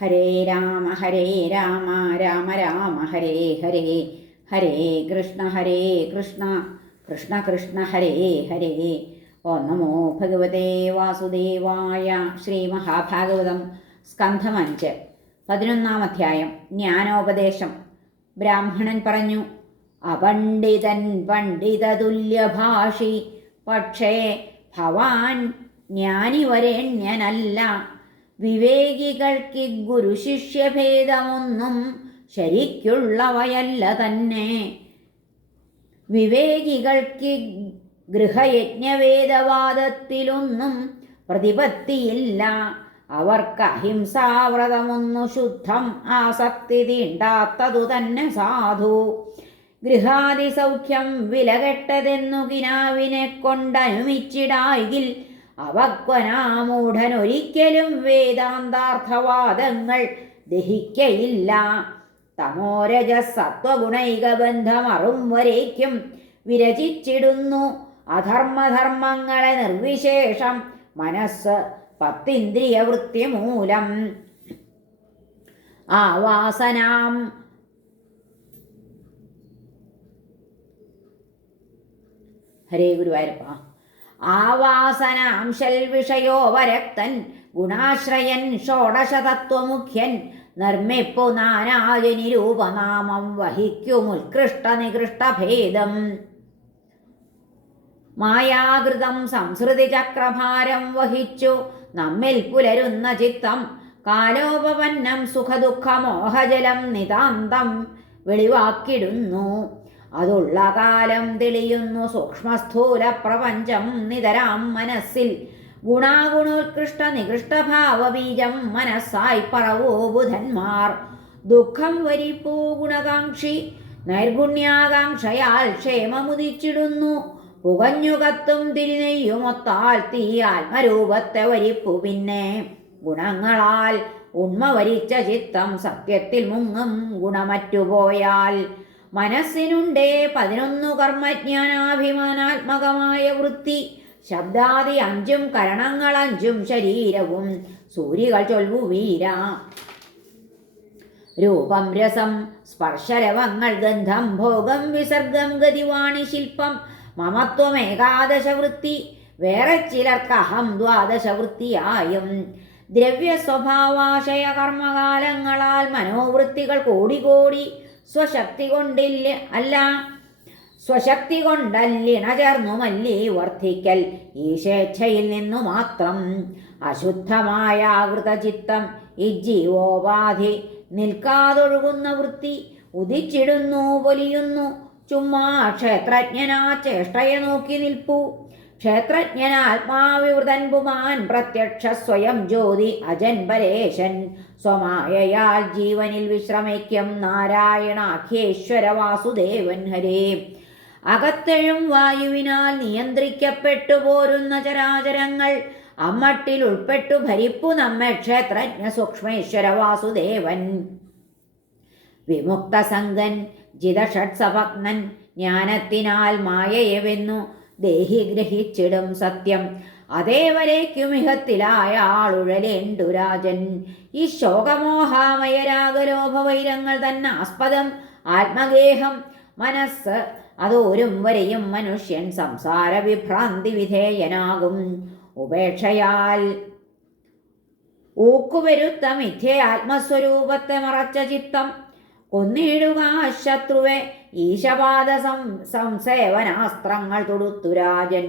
ഹരേ രാമ രാമ രാമ ഹരേ ഹരേ, ഹരേ കൃഷ്ണ കൃഷ്ണ കൃഷ്ണ ഹരേ ഹരേ. ഓം നമോ ഭഗവതേ വാസുദേവായ. ശ്രീ മഹാഭാഗവതം സ്കന്ധം 5 11-ാം അധ്യായം. ജ്ഞാനോപദേശം. ബ്രാഹ്മണൻ പറഞ്ഞു: അപണ്ഡിതൻ പണ്ഡിതതുല്യഭാഷി, പക്ഷേ ഭവാൻ ജ്ഞാനിവരേണ്യനല്ല. വിവേകികൾക്ക് ഗുരുശിഷ്യഭേദമൊന്നും ശരിക്കുള്ളവയല്ല തന്നെ. വിവേകികൾക്ക് ഗൃഹയജ്ഞവേദവാദത്തിലൊന്നും പ്രതിപത്തിയില്ല. അവർക്ക് അഹിംസാവ്രതമൊന്നു ശുദ്ധം ആസക്തി തീണ്ടാത്തതു തന്നെ സാധു. ഗൃഹാദിസൗഖ്യം വിലകെട്ടതെന്നു കിനാവിനെ കൊണ്ടനുമിച്ചിടായിൽ അവക്വനാമൂഢനൊരിക്കലും വേദാന്താർത്ഥവാദങ്ങൾ ദഹിക്കയില്ല. തമോരജസത്വഗുണൈകബന്ധമറും വരേക്കും വിരചിച്ചിടുന്നു അധർമ്മധർമ്മങ്ങളെ നിർവിശേഷം മനസ്സ് 10 ഇന്ദ്രിയവൃത്തി മൂലം. ആവാസനാം ഹരേ ഗുരുവായൂരപ്പ. ആവാസനാംശൽ വിഷയോപരക്തൻ ഗുണാശ്രയൻ ഷോഡശതത്വമുഖ്യൻ നിർമ്മിപ്പു നാനാജനിരൂപനാമം വഹിക്കുമുത്കൃഷ്ട നികൃഷ്ടഭേദം. മായാകൃതം സംസൃതി ചക്രഭാരം വഹിച്ചു നമ്മിൽ പുലരുന്ന ചിത്തം കാലോപപന്നം സുഖദുഃഖമോഹജലം നിതാന്തം വെളിവാക്കിടുന്നു. അതുള്ള കാലം തെളിയുന്നു സൂക്ഷ്മസ്ഥൂല പ്രപഞ്ചം നിതരാം മനസ്സിൽ. ഗുണാഗുണോത്കൃഷ്ട നികൃഷ്ടഭാവബീജം മനസ്സായി പറവോ ബുധന്മാർ. ദുഃഖം വരിപ്പൂ ഗുണകാംക്ഷി നൈർഗുണ്യാകാംക്ഷയാൽ ക്ഷേമമുദിച്ചിടുന്നു. പുകഞ്ഞുകത്തും തിരിനെയ്യുമൊത്താൽ തീ ആത്മരൂപത്തെ വരിപ്പു. പിന്നെ ഗുണങ്ങളാൽ ഉണ്മ വരിച്ച ചിത്തം സത്യത്തിൽ മുങ്ങും ഗുണമറ്റുപോയാൽ. മനസ്സിനുണ്ടേ 11 കർമ്മജ്ഞാനാഭിമാനാത്മകമായ വൃത്തി. ശബ്ദാദി 5 കരണങ്ങൾ 5 ശരീരവും സൂര്യകൾ ചൊൽവു വീര. രൂപം രസം സ്പർശരവങ്ങൾ ഗന്ധം ഭോഗം വിസർഗം ഗതിവാണി ശില്പം മമത്വം 11 വൃത്തി. വേറെ ചിലർക്കഹം 12 വൃത്തിയായും. ദ്രവ്യ സ്വഭാവാശയ കർമ്മകാലങ്ങളാൽ മനോവൃത്തികൾ കോടി കോടി. സ്വശക്തി കൊണ്ടില്ല അല്ല സ്വശക്തി കൊണ്ടല്ലിണ ചേർന്നുമല്ലേ വർദ്ധിക്കൽ ഈശേച്ഛയിൽ നിന്നു മാത്രം. അശുദ്ധമായ ആകൃതചിത്തം ഇജ്ജീവോപാധി നിൽക്കാതൊഴുകുന്ന വൃത്തി ഉദിച്ചിടുന്നു പൊലിയുന്നു. ചുമ്മാ ക്ഷേത്രജ്ഞനാ ചേഷ്ടയെ നോക്കി നിൽപ്പു. ക്ഷേത്രജ്ഞനാത്മാവിവൃതൻ പുമാൻ പ്രത്യക്ഷ സ്വയം ജ്യോതി അജൻ പരേശൻ. സ്വമായയാൽ ജീവനിൽ വിശ്രമിക്കും നാരായണാഖ്യേശ്വര വാസുദേവൻ ഹരേ. അകത്തെഴും വായുവിനാൽ നിയന്ത്രിക്കപ്പെട്ടു പോരുന്ന ചരാചരങ്ങൾ അമ്മട്ടിൽ ഉൾപ്പെട്ടു ഭരിപ്പു നമ്മെ ക്ഷേത്രജ്ഞ സൂക്ഷ്മേശ്വര വാസുദേവൻ. വിമുക്തസംഗൻ ജിതഷട്സഭഗ്നൻ ജ്ഞാനത്തിനാൽ മായയെവെന്നു ദേഹി ഗ്രഹിച്ചിടും സത്യം. അതേവരേക്കുമിഹത്തിലായ ആളുഴലേണ്ടു രാജൻ. ഈ ശോകമോഹാമയ രാഗലോഭവൈരങ്ങൾ തന്നെ ആസ്പദം ആത്മഗേഹം മനസ്സ്. അതോരും വരെയും മനുഷ്യൻ സംസാര വിഭ്രാന്തി വിധേയനാകും. ഉപേക്ഷയാൽ ഊക്കുവരുത്ത മിഥ്യ ആത്മസ്വരൂപത്തെ മറച്ച ചിത്തം കൊന്നിടുക ശത്രുവെ. ഈശപാദ സംസേവനാസ്ത്രങ്ങൾ തൊടുത്തു രാജൻ.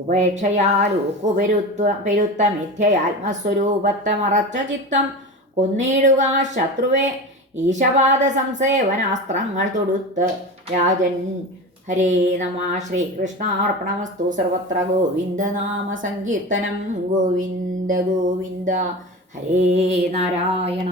ഉപേക്ഷയാൽ ഊക്കുപെരുത്ത മിഥ്യയാത്മസ്വരൂപത്തെ മറച്ച ചിത്തം കൊന്നിടുക ശത്രുവെ. ഈശപാദ സംസേവനാസ്ത്രങ്ങൾ തൊടുത്ത് രാജൻ. ഹരേ നമ. ശ്രീകൃഷ്ണാർപ്പണമസ്തു. സർവത്ര ഗോവിന്ദനാമ സങ്കീർത്തനം. ഗോവിന്ദ ഗോവിന്ദ. ഹരേ നാരായണ.